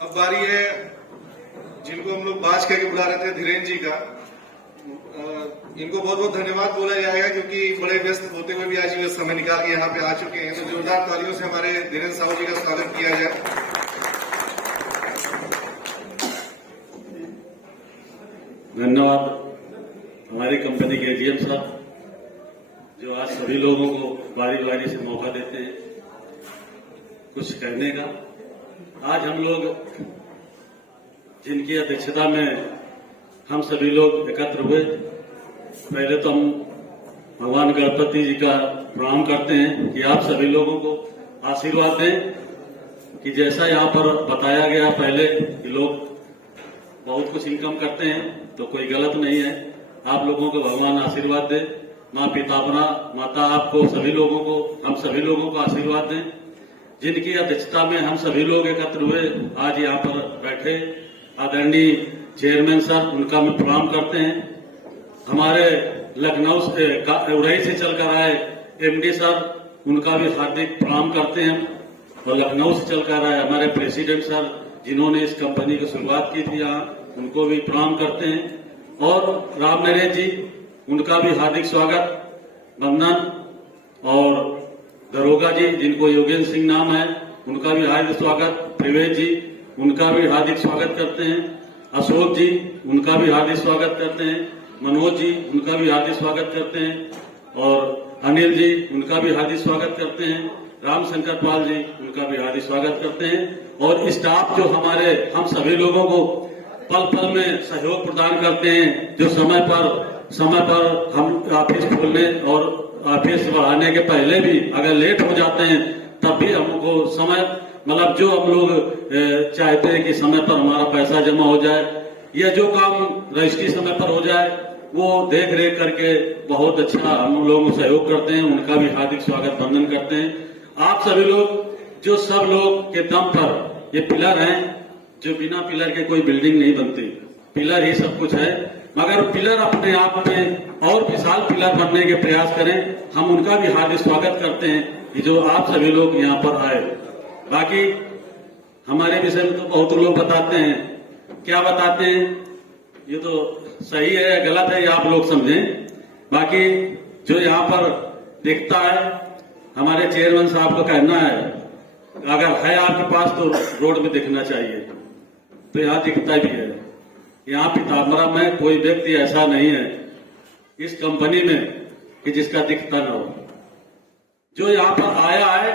अब बारी है जिनको हम लोग बाज कह के बुला रहे थे, धीरेन्द्र जी का। इनको बहुत बहुत धन्यवाद बोला जाएगा क्योंकि बड़े व्यस्त होते हुए भी आज ये समय निकाल के यहाँ पे आ चुके हैं। तो जोरदार तालियों से हमारे धीरेन्द्र साहू जी का स्वागत किया जाए। धन्यवाद हमारी कंपनी के एजीएम साहब जो आज सभी लोगों को बारी बारी से मौका देते हैं कुछ कहने का। आज हम लोग जिनकी अध्यक्षता में हम सभी लोग एकत्र हुए, पहले तो हम भगवान गणपति जी का प्रणाम करते हैं कि आप सभी लोगों को आशीर्वाद दें कि जैसा यहाँ पर बताया गया पहले कि लोग बहुत कुछ इनकम करते हैं तो कोई गलत नहीं है। आप लोगों को भगवान आशीर्वाद दे, माँ पितामरा माता आपको सभी लोगों को, हम सभी लोगों को आशीर्वाद दें। जिनकी अध्यक्षता में हम सभी लोग एकत्र हुए आज यहाँ पर बैठे आदरणीय चेयरमैन सर, उनका मैं प्रणाम करते हैं। हमारे लखनऊ से उड़ई से चलकर आए एमडी सर, उनका भी हार्दिक प्रणाम करते हैं। और लखनऊ से चलकर आए हमारे प्रेसिडेंट सर जिन्होंने इस कंपनी की शुरुआत की थी यहाँ, उनको भी प्रणाम करते हैं। और राम नरेश जी, उनका भी हार्दिक स्वागत, वंदन। और दरोगा जी जिनको योगेंद्र सिंह नाम है, उनका भी हार्दिक स्वागत। त्रिवेद जी, उनका भी हार्दिक स्वागत करते हैं। अशोक जी, उनका भी हार्दिक स्वागत करते हैं। मनोज जी, उनका भी हार्दिक स्वागत करते हैं। और अनिल जी, उनका भी हार्दिक स्वागत करते हैं। रामशंकर पाल जी, उनका भी हार्दिक स्वागत करते हैं। और स्टाफ जो हमारे हम सभी लोगों को पल पल में सहयोग प्रदान करते हैं, जो समय पर हम ऑफिस खोलने और ऑफिस बढ़ाने के पहले भी अगर लेट हो जाते हैं तब भी हमको समय मतलब जो हम लोग चाहते हैं कि समय पर हमारा पैसा जमा हो जाए या जो काम रजिस्ट्री समय पर हो जाए, वो देख रेख करके बहुत अच्छा हम लोगों को सहयोग करते हैं। उनका भी हार्दिक स्वागत वंदन करते हैं। आप सभी लोग जो सब लोग के दम पर ये पिलर हैं, जो बिना पिलर के कोई बिल्डिंग नहीं बनती, पिलर ही सब कुछ है। मगर पिलर अपने आप में और विशाल पिलर बनने के प्रयास करें, हम उनका भी हार्दिक स्वागत करते हैं कि जो आप सभी लोग यहाँ पर आए। बाकी हमारे विषय में तो बहुत लोग बताते हैं, क्या बताते हैं ये तो सही है या गलत है ये आप लोग समझें। बाकी जो यहाँ पर दिखता है, हमारे चेयरमैन साहब का कहना है अगर है आपके पास तो रोड में दिखना चाहिए, तो यहाँ दिखता भी है। यहाँ पितामरा में कोई व्यक्ति ऐसा नहीं है इस कंपनी में कि जिसका दिखता ना हो। जो यहाँ पर आया है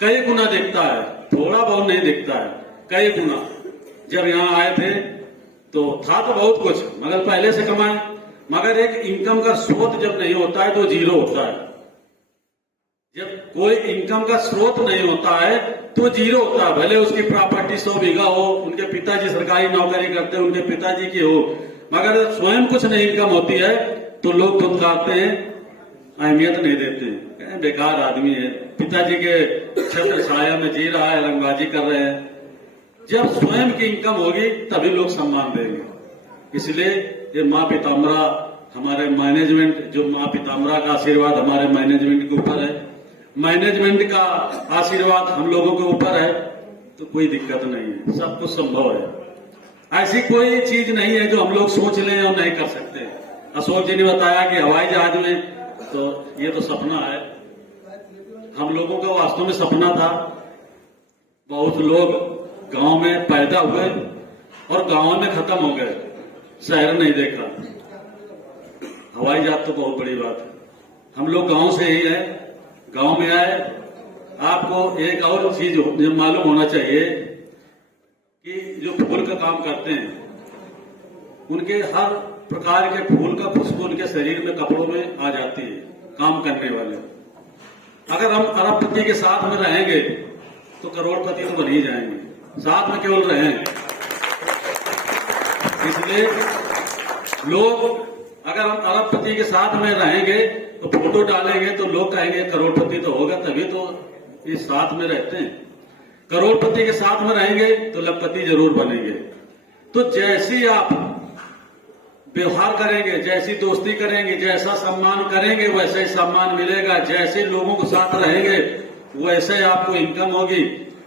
कई गुना दिखता है, थोड़ा बहुत नहीं दिखता है, कई गुना। जब यहाँ आए थे तो था तो बहुत कुछ, मगर पहले से कमाए, मगर एक इनकम का स्रोत जब नहीं होता है तो जीरो होता है। जब कोई इनकम का स्रोत नहीं होता है तो जीरो होता है। भले उसकी प्रॉपर्टी 100 बीघा हो, उनके पिताजी सरकारी नौकरी करते हैं, उनके पिताजी की हो, मगर स्वयं कुछ नहीं इनकम होती है तो लोग धुतकारते हैं, अहमियत नहीं देते हैं, बेकार आदमी है, पिताजी के छत्र छाया में जी रहा है, रंगबाजी कर रहे हैं। जब स्वयं की इनकम होगी तभी लोग सम्मान देंगे। इसलिए ये माँ पितामरा हमारे मैनेजमेंट, जो माँ पितामरा का आशीर्वाद हमारे मैनेजमेंट के ऊपर है, मैनेजमेंट का आशीर्वाद हम लोगों के ऊपर है, तो कोई दिक्कत नहीं है, सब कुछ संभव है। ऐसी कोई चीज नहीं है जो हम लोग सोच लें और नहीं कर सकते। अशोक जी ने बताया कि हवाई जहाज में, तो ये तो सपना है, हम लोगों का वास्तव में सपना था। बहुत लोग गांव में पैदा हुए और गांव में खत्म हो गए, शहर नहीं देखा। हवाई जहाज तो बहुत बड़ी बात है। हम लोग गांव से ही है, गांव में आए। आपको एक और चीज मालूम होना चाहिए कि जो फूल का काम करते हैं, उनके हर प्रकार के फूल का खुशबू उनके शरीर में, कपड़ों में आ जाती है काम करने वाले। अगर हम अरबपति के साथ में रहेंगे तो करोड़पति तो बन ही जाएंगे, साथ में केवल रहें। इसलिए लोग, अगर हम अरबपति के साथ में रहेंगे तो फोटो डालेंगे तो लोग कहेंगे करोड़पति तो होगा, तभी तो इस साथ में रहते हैं। करोड़पति के साथ में रहेंगे तो लखपति जरूर बनेंगे। तो जैसी आप व्यवहार करेंगे, जैसी दोस्ती करेंगे, जैसा सम्मान करेंगे, वैसे ही सम्मान मिलेगा। जैसे लोगों के साथ रहेंगे वैसे आपको इनकम होगी।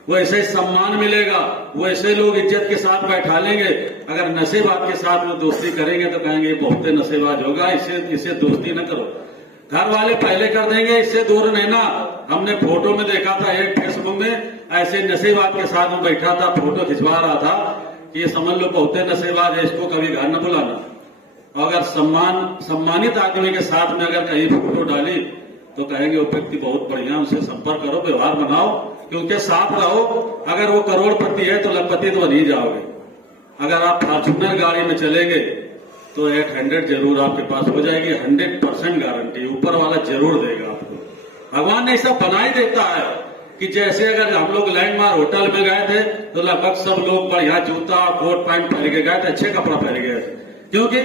वैसे सम्मान मिलेगा, वैसे लोग इज्जत के साथ बैठा लेंगे। अगर नशेबाज के साथ वो दोस्ती करेंगे तो कहेंगे बहुत नशेबाज होगा, इससे दोस्ती न करो। घर वाले पहले कर देंगे, इससे दूर रहना। हमने फोटो में देखा था एक फेसबुक में, ऐसे नशेबाज के साथ में बैठा था, फोटो खिंचवा रहा था कि ये समझ लो बहुत नशेबाज है, इसको कभी घर न बुलाना। अगर सम्मानित आदमी के साथ में अगर कहीं फोटो डाली तो कहेंगे वो व्यक्ति बहुत बढ़िया, उनसे संपर्क करो, व्यवहार बनाओ, क्योंकि साथ रहो। अगर वो करोड़पति है तो लखपति तो बन ही जाओगे। अगर आप फॉर्च्यूनर गाड़ी में चलेंगे तो 800 जरूर आपके पास हो जाएगी, 100% गारंटी ऊपर वाला जरूर देगा आपको। भगवान ने ऐसा बना ही देता है कि जैसे अगर हम लोग लैंडमार्क होटल में गए थे तो लगभग सब लोग बढ़िया जूता कोट पैंट पहन के गए थे, अच्छे कपड़ा पहन गए थे, क्योंकि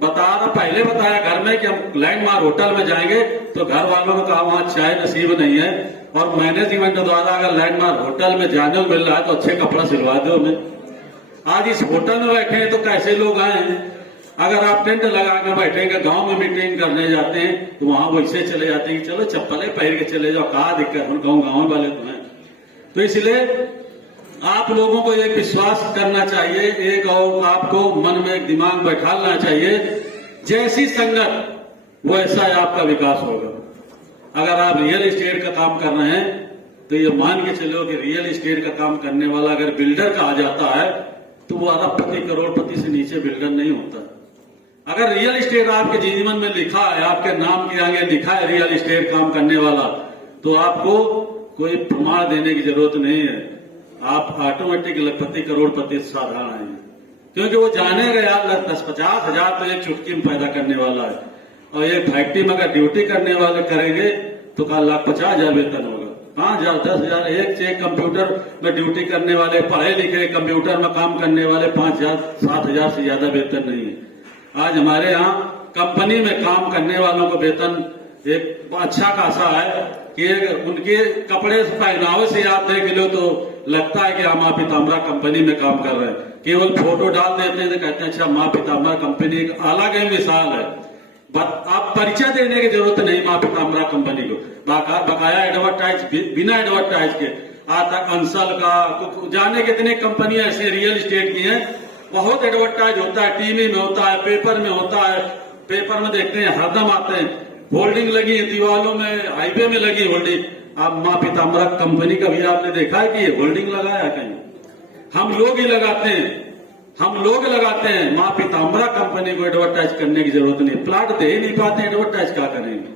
पहले बताया घर में कि हम लैंडमार्क होटल में जाएंगे तो घर वालों ने कहा वहां चाय नसीब नहीं है, और मैनेजमेंट द्वारा अगर लैंडमार्क होटल में जाने को मिल रहा है तो अच्छे कपड़ा सिलवा दो हमें। आज इस होटल में बैठे हैं तो कैसे लोग आए हैं। अगर आप टेंट लगा के बैठेंगे, गांव में मीटिंग करने जाते हैं तो वहां वैसे चले जाते हैं कि चलो चप्पलें पहन के चले जाओ, कहा दिक्कत, गाँव वाले तो हैं। तो इसलिए आप लोगों को एक विश्वास करना चाहिए, एक और आपको मन में एक दिमाग बैठाना चाहिए, जैसी संगत वैसा आपका विकास होगा। अगर आप रियल एस्टेट का काम कर रहे हैं तो ये मान के चलो कि रियल एस्टेट का काम करने वाला अगर बिल्डर का आ जाता है तो वो अरबपति करोड़पति से नीचे बिल्डर नहीं होता। अगर रियल एस्टेट आपके जीवन में लिखा है, आपके नाम के आगे लिखा है रियल एस्टेट काम करने वाला, तो आपको कोई प्रमाण देने की जरूरत नहीं है, आप ऑटोमेटिक लखपति करोड़पति साधारण हैं, क्योंकि वो जाने गया 10-50 हजार तो एक चुटकी में पैदा करने वाला है, और एक फैक्ट्री में अगर ड्यूटी करने वाले करेंगे तो 1,50,000 वेतन होगा, 5,000 10,000। एक कंप्यूटर में ड्यूटी करने वाले पढ़े लिखे कंप्यूटर में काम करने वाले 5,000-7,000 से ज्यादा वेतन नहीं है। आज हमारे यहाँ कंपनी में काम करने वालों को वेतन एक अच्छा खासा है कि उनके कपड़े पहनावे से आप देख लो तो लगता है कि हम माँ पीताम्बरा कंपनी में काम कर रहे हैं। केवल फोटो डाल देते हैं तो कहते हैं अच्छा माँ पीताम्बरा कंपनी एक अलग ही मिसाल है। आप परिचय देने की जरूरत नहीं माँ पीताम्बरा कंपनी को, बकाया एडवर्टाइज बिना एडवर्टाइज के आज तक अंसल का जाने कितने कंपनियां ऐसे रियल एस्टेट की हैं, बहुत एडवर्टाइज होता है, टीवी में होता है, पेपर में होता है, पेपर में देखते हैं हरदम आते हैं, होल्डिंग लगी है दीवारों में, हाईवे में लगी होल्डिंग। आप माँ पीताम्बरा कंपनी का भी आपने देखा है कि ये होल्डिंग लगाया है कहीं? हम लोग ही लगाते हैं, हम लोग लगाते हैं। माँ पीताम्बरा कंपनी को एडवर्टाइज करने की जरूरत नहीं, प्लाट दे ही नहीं पाते, एडवर्टाइज क्या करेंगे?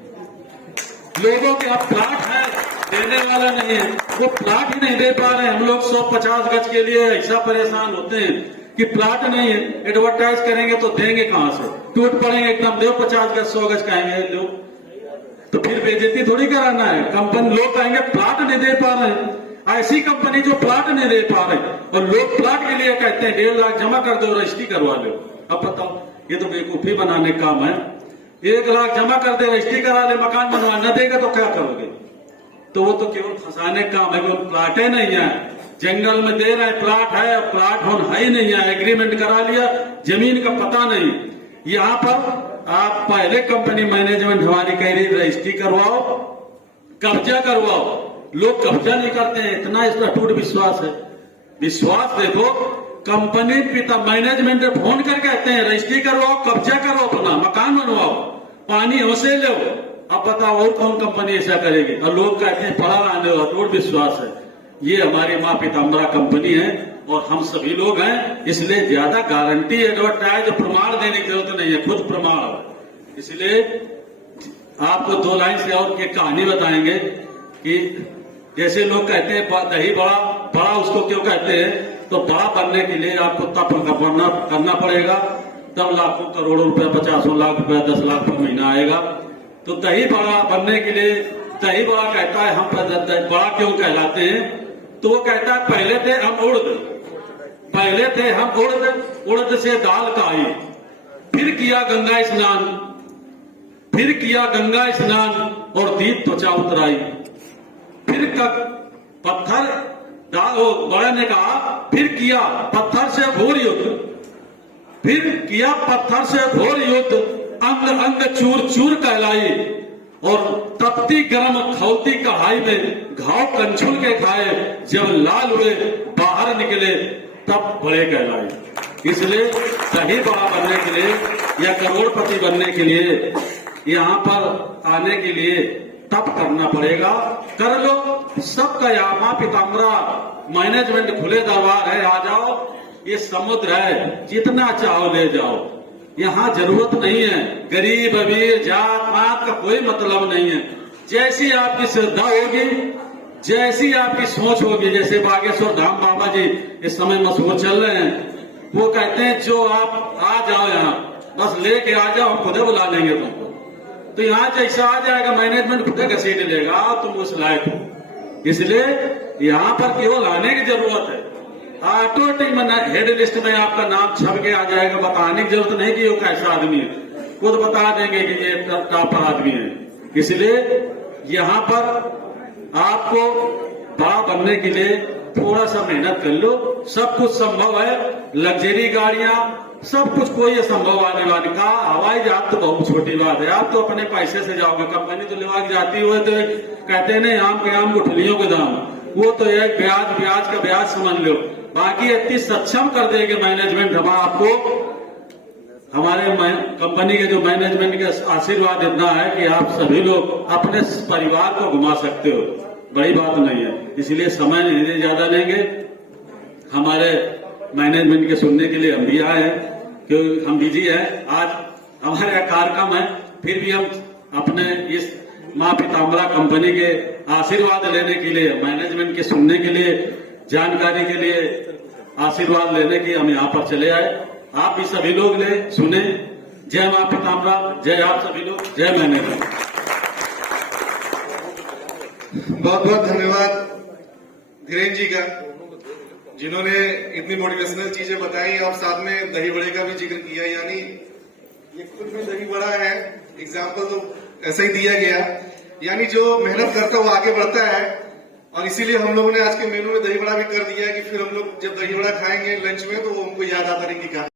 लोगों के अब प्लाट है, देने वाला नहीं है, वो प्लाट ही नहीं दे पा रहे हैं। हम लोग 150 गज के लिए ऐसा परेशान होते हैं कि प्लाट नहीं है, एडवर्टाइज करेंगे तो देंगे कहां से? टूट पड़ेंगे एकदम, दो 50 गज 100 गज कहेंगे लोग, तो फिर बेइज्जती थोड़ी कराना है। कंपनी लोग कहेंगे प्लाट नहीं दे पा रहे हैं, ऐसी कंपनी जो प्लाट नहीं दे पा रहे, और लोग प्लाट के लिए कहते हैं 1.5 लाख जमा कर दो रजिस्ट्री करवा लो। अब बताओ, ये तो बेवकूफी बनाने का काम है। 1 लाख जमा कर दे, रजिस्ट्री करा ले, मकान बनवा न देगा तो क्या करोगे? तो वो तो केवल फंसाने का काम है, केवल प्लाटे नहीं है, जंगल में दे रहे प्लाट है, प्लाट होन है ही नहीं है, एग्रीमेंट करा लिया, जमीन का पता नहीं। यहाँ पर आप पहले कंपनी मैनेजमेंट हमारी कह रही रजिस्ट्री करवाओ, कब्जा करवाओ, लोग कब्जा नहीं करते हैं, इतना इसका टूट विश्वास है। विश्वास देखो, कंपनी पिता मैनेजमेंट फोन कर कहते हैं रजिस्ट्री करवाओ, कब्जा करो, अपना मकान बनवाओ, पानी होसे लो। अब बताओ और कौन कंपनी ऐसा करेगी? और लोग कहते हैं पढ़ा रहने हो, टूट विश्वास है। ये हमारी माँ पीताम्बरा कंपनी है और हम सभी लोग हैं, इसलिए ज्यादा गारंटी एडवर्टाइज प्रमाण देने की जरूरत नहीं है, खुद प्रमाण। इसलिए आपको 2 लाइन से और एक कहानी बताएंगे कि जैसे लोग कहते हैं दही बड़ा, बड़ा उसको क्यों कहते हैं? तो बड़ा बनने के लिए आपको तप करना पड़ेगा, तब लाखों करोड़ों रुपया, 50 लाख रुपया, 10 लाख रुपया महीना आएगा। तो दही बड़ा बनने के लिए, दही बड़ा कहता है हम बड़ा क्यों कहलाते हैं? तो वो कहता है पहले थे हम उड़द से दाल का आई, फिर किया गंगा स्नान और दीप त्वचा उतराई, फिर पत्थर बड़े ने कहा फिर किया पत्थर से घोर युद्ध, अंग अंग चूर चूर कहलाई, और तपती गर्म खौलती कढ़ाई में घाव कंछुल के खाए, जब लाल हुए बाहर निकले तब बड़े कहलाए। इसलिए सही बड़ा बनने के लिए या करोड़पति बनने के लिए यहाँ पर आने के लिए तप करना पड़ेगा। कर लो, सबका यामा पिताम्बरा मैनेजमेंट खुले दरबार है, आ जाओ। ये समुद्र है, जितना चाहो ले जाओ। यहाँ जरूरत नहीं है गरीब अमीर जात पात का कोई मतलब नहीं है। जैसी आपकी श्रद्धा होगी, जैसी आपकी सोच होगी, जैसे बागेश्वर धाम बाबा जी इस समय मशहूर चल रहे हैं, वो कहते हैं जो आप आ जाओ यहाँ, बस लेके आ जाओ, हम खुद बुला लेंगे तुमको। तो यहाँ जैसा आ जाएगा मैनेजमेंट खुद घसीट लेगा, तुम उस लायक हो। इसलिए यहाँ पर केवल आने की जरूरत है। ऑटोमेटिक हेड लिस्ट में आपका नाम छप के आ जाएगा। बताने की जरूरत नहीं कि वो कैसा आदमी है, खुद बता देंगे कि ये टॉपर आदमी है। इसलिए यहाँ पर आपको बड़ा बनने के लिए थोड़ा सा मेहनत कर लो। सब कुछ संभव है, लग्जरी गाड़ियां सब कुछ, कोई असंभव आने वाली का। हवाई जहाज तो बहुत छोटी बात है, आप तो अपने पैसे से जाओगे। कंपनी तो लेवा के जाती हुए तो कहते हैं नहीं आम के आम गुठलियों के दाम, वो तो एक ब्याज का ब्याज समझ लो। बाकी इतनी सक्षम कर देगी मैनेजमेंट हम आपको। हमारे कंपनी के जो मैनेजमेंट के आशीर्वाद इतना है कि आप सभी लोग अपने परिवार को घुमा सकते हो, बड़ी बात नहीं है। इसलिए समय नहीं ज्यादा लेंगे। हमारे मैनेजमेंट के सुनने के लिए हम भी आए हैं, क्योंकि हम बिजी हैं। आज हमारे कार्यक्रम है, फिर भी हम अपने इस माँ पीताम्बरा कंपनी के आशीर्वाद लेने के लिए, मैनेजमेंट के सुनने के लिए, जानकारी के लिए, आशीर्वाद लेने की हम यहाँ पर चले आए। आप भी सभी लोग ले सुने। जय माँ पीताम्बरा, जय आप सभी लोग, जय मैनेजमेंट। बहुत बहुत धन्यवाद धीरेन्द्र जी का, जिन्होंने इतनी मोटिवेशनल चीजें बताई और साथ में दही बड़े का भी जिक्र किया। यानी ये खुद में दही बड़ा है, एग्जाम्पल तो ऐसा ही दिया गया। यानी जो मेहनत करता है वो आगे बढ़ता है, और इसीलिए हम लोगों ने आज के मेनू में दही बड़ा भी कर दिया है कि फिर हम लोग जब दही बड़ा खाएंगे लंच में तो वो हमको याद आता रहेगी।